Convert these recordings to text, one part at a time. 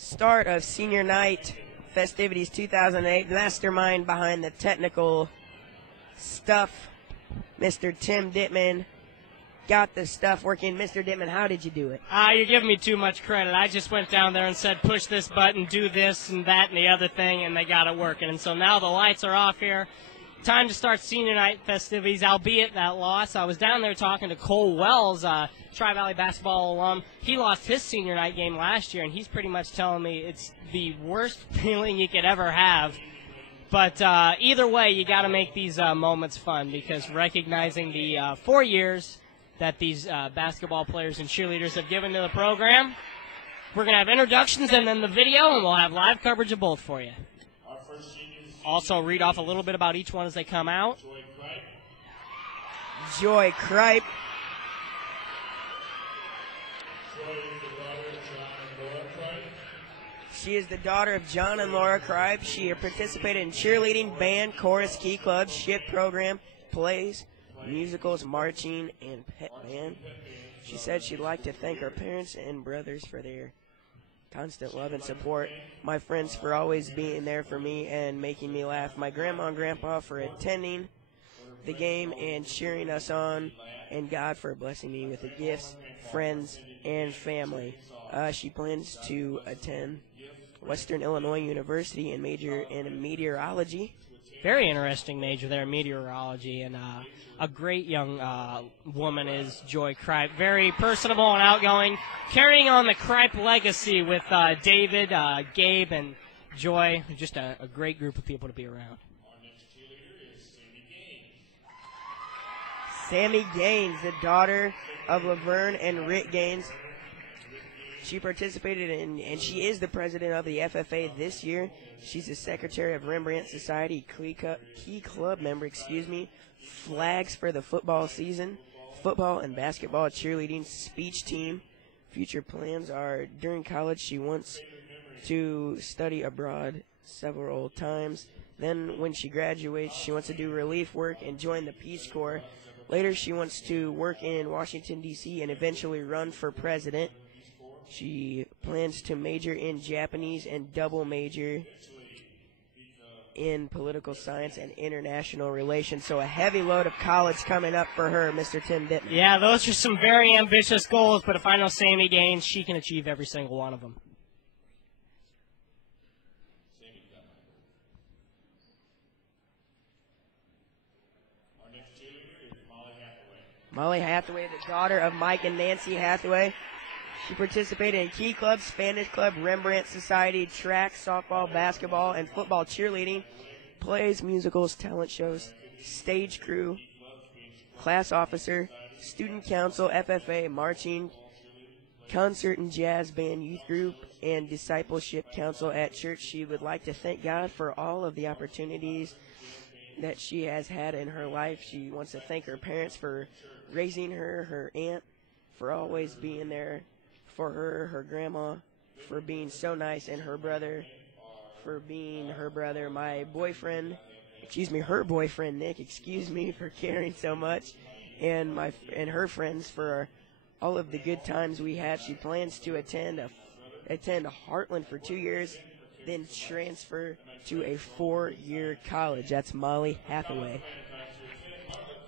start of senior night festivities 2008. Mastermind behind the technical stuff, Mr. Tim Ditman, got the stuff working. Mr. Ditman, how did you do it? You're giving me too much credit. I just went down there and said, push this button, do this and that and the other thing, and they got it working. And so now the lights are off here. Time to start senior night festivities, albeit that loss. I was down there talking to Cole Wells, Tri-Valley basketball alum. He lost his senior night game last year, and he's pretty much telling me it's the worst feeling you could ever have. But either way, you got to make these moments fun, because recognizing the 4 years that these basketball players and cheerleaders have given to the program, we're going to have introductions and then the video, and we'll have live coverage of both for you. Also read off a little bit about each one as they come out. Joy Kripe. She is the daughter of John and Laura Kripe. She participated in cheerleading, band, chorus, key club, shift program, plays, musicals, marching, and pet band. She said she'd like to thank her parents and brothers for their constant love and support, my friends for always being there for me and making me laugh, my grandma and grandpa for attending the game and cheering us on, and God for blessing me with the gifts, friends, and family. She plans to attend Western Illinois University and major in meteorology. Very interesting major there, meteorology, and a great young woman is Joy Kripe. Very personable and outgoing, carrying on the Kripe legacy with David, Gabe, and Joy. Just a great group of people to be around. Sammy Gaines, the daughter of Laverne and Rick Gaines. She participated in, and she is the president of the FFA this year. She's the secretary of Rembrandt Society, key club member, flags for the football season, football and basketball, cheerleading, speech team. Future plans are during college she wants to study abroad several times. Then when she graduates, she wants to do relief work and join the Peace Corps. Later she wants to work in Washington, D.C. and eventually run for president. She plans to major in Japanese and double major in political science and international relations. So a heavy load of college coming up for her, Mr. Tim Ditman. Yeah, those are some very ambitious goals, but if I know Sammy Gaines, she can achieve every single one of them. Molly Hathaway, the daughter of Mike and Nancy Hathaway. She participated in Key Club, Spanish Club, Rembrandt Society, track, softball, basketball, and football cheerleading, plays, musicals, talent shows, stage crew, class officer, student council, FFA, marching, concert and jazz band, youth group, and discipleship council at church. She would like to thank God for all of the opportunities that she has had in her life. She wants to thank her parents for raising her, her aunt for always being there for her, her grandma for being so nice, and her brother for being her brother, my boyfriend, her boyfriend Nick, for caring so much, and her friends for all of the good times we had. She plans to attend Heartland for 2 years, then transfer to a 4-year college. That's Molly Hathaway.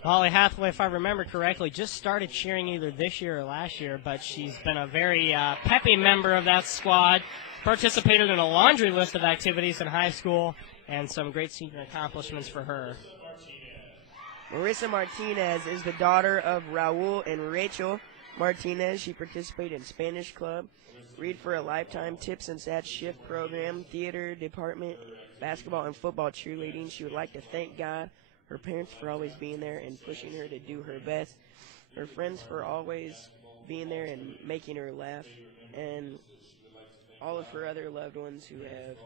Molly Hathaway, if I remember correctly, just started cheering either this year or last year, but she's been a very peppy member of that squad, participated in a laundry list of activities in high school, and some great senior accomplishments for her. Marissa Martinez is the daughter of Raul and Rachel Martinez. She participated in Spanish Club, Read for a Lifetime, Tips and Stats Shift Program, Theater Department, Basketball and Football Cheerleading. She would like to thank God, her parents for always being there and pushing her to do her best, her friends for always being there and making her laugh, and all of her other loved ones who have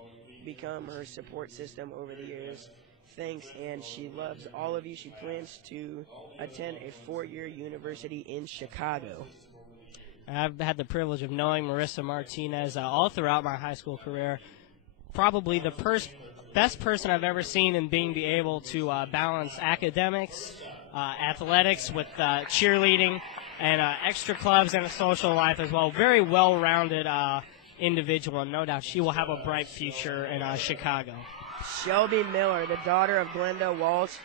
become her support system over the years. Thanks, and she loves all of you. She plans to attend a 4-year university in Chicago. I've had the privilege of knowing Marissa Martinez all throughout my high school career. Probably the best person I've ever seen in being able to balance academics, athletics with cheerleading, and extra clubs and a social life as well. Very well-rounded individual, and no doubt she will have a bright future in Chicago. Shelby Miller, the daughter of Glenda Walsh.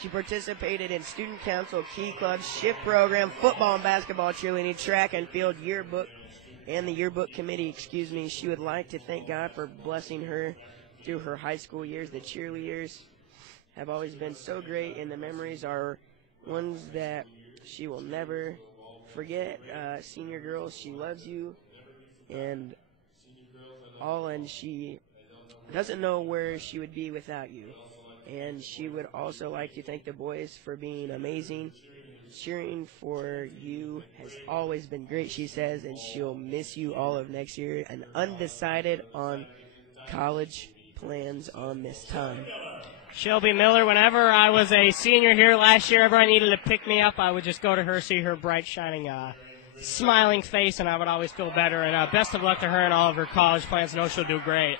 She participated in student council, key clubs, shift program, football and basketball, cheerleading, track and field, yearbook, and the yearbook committee, She would like to thank God for blessing her through her high school years. The cheerleaders have always been so great, and the memories are ones that she will never forget. Senior girls, she loves you, and she doesn't know where she would be without you. And she would also like to thank the boys for being amazing. Cheering for you has always been great, she says, and she'll miss you all of next year. And undecided on college plans on this time. Shelby Miller, whenever I was a senior here last year, ever I needed to pick me up, I would just go to her, see her bright, shining, smiling face, and I would always feel better. And best of luck to her and all of her college plans. I know she'll do great.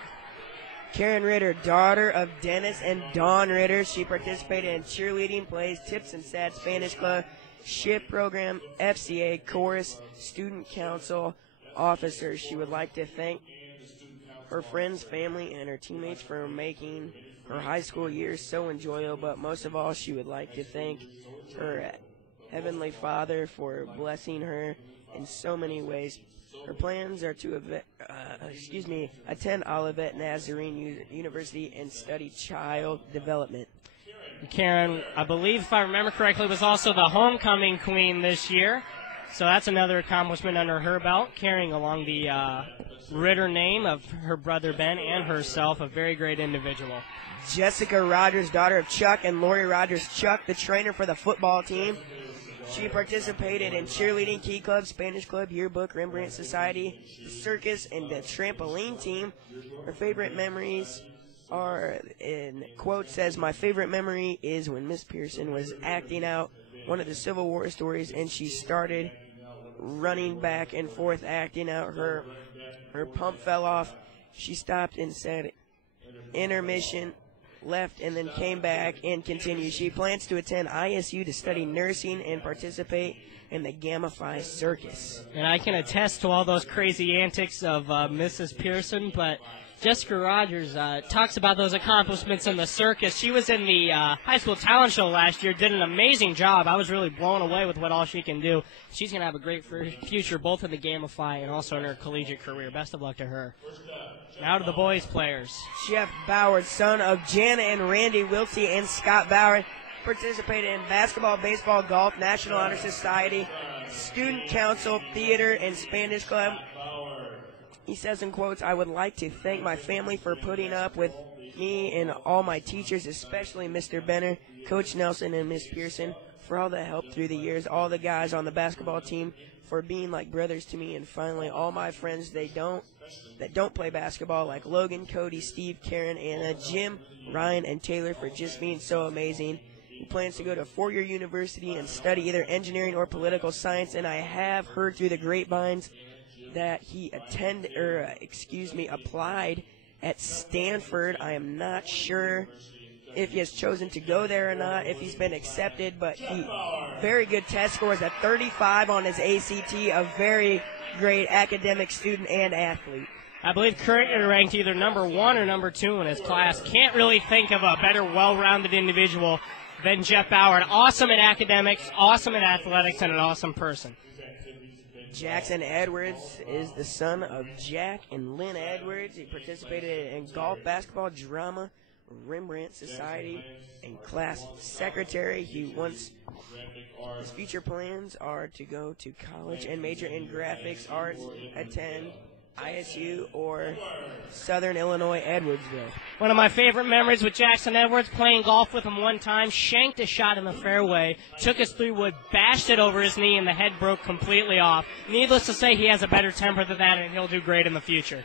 Karen Ritter, daughter of Dennis and Dawn Ritter. She participated in cheerleading, plays, tips and stats, Spanish club, shift program, FCA, chorus, student council, officers. She would like to thank her friends, family, and her teammates for making her high school years so enjoyable. But most of all, she would like to thank her Heavenly Father for blessing her in so many ways. Her plans are to attend Olivet Nazarene University and study child development. Karen, I believe, if I remember correctly, was also the homecoming queen this year. So that's another accomplishment under her belt, carrying along the Ritter name of her brother Ben and herself, a very great individual. Jessica Rogers, daughter of Chuck and Lori Rogers. Chuck, the trainer for the football team. She participated in cheerleading, key club, Spanish club, yearbook, Rembrandt Society, the circus, and the trampoline team. Her favorite memories are, in quote, says, "My favorite memory is when Miss Pearson was acting out one of the Civil War stories, and she started running back and forth, acting out. Her pump fell off. She stopped and said, 'Intermission,' left, and then came back and continued. She plans to attend ISU to study nursing and participate in the Gamma Phi Circus." And I can attest to all those crazy antics of Mrs. Pearson, but Jessica Rogers talks about those accomplishments in the circus. She was in the high school talent show last year, did an amazing job. I was really blown away with what all she can do. She's going to have a great future both in the Gamma Phi and also in her collegiate career. Best of luck to her. Now to the boys players. Jeff Bauer, son of Jana and Randy Wiltsey and Scott Bauer, participated in basketball, baseball, golf, National Honor Society, student council, theater, and Spanish club. He says in quotes, "I would like to thank my family for putting up with me and all my teachers, especially Mr. Benner, Coach Nelson, and Miss Pearson, for all the help through the years, all the guys on the basketball team for being like brothers to me, and finally all my friends that don't play basketball, like Logan, Cody, Steve, Karen, Anna, Jim, Ryan, and Taylor, for just being so amazing. He plans to go to a four-year university and study either engineering or political science, and I have heard through the grapevines that he applied at Stanford. I am not sure if he has chosen to go there or not, if he's been accepted, but very good test scores, a 35 on his ACT, a very great academic student and athlete. I believe currently ranked either number 1 or number 2 in his class. Can't really think of a better, well-rounded individual than Jeff Bauer. Awesome in academics, awesome in athletics, and an awesome person. Jackson Edwards is the son of Jack and Lynn Edwards. He participated in golf, basketball, drama, Rembrandt Society, and class secretary. His future plans are to go to college and major in graphics arts, attend ISU or Southern Illinois Edwardsville. One of my favorite memories with Jackson Edwards, playing golf with him one time, shanked a shot in the fairway, took his 3-wood, bashed it over his knee, and the head broke completely off. Needless to say, he has a better temper than that, and he'll do great in the future.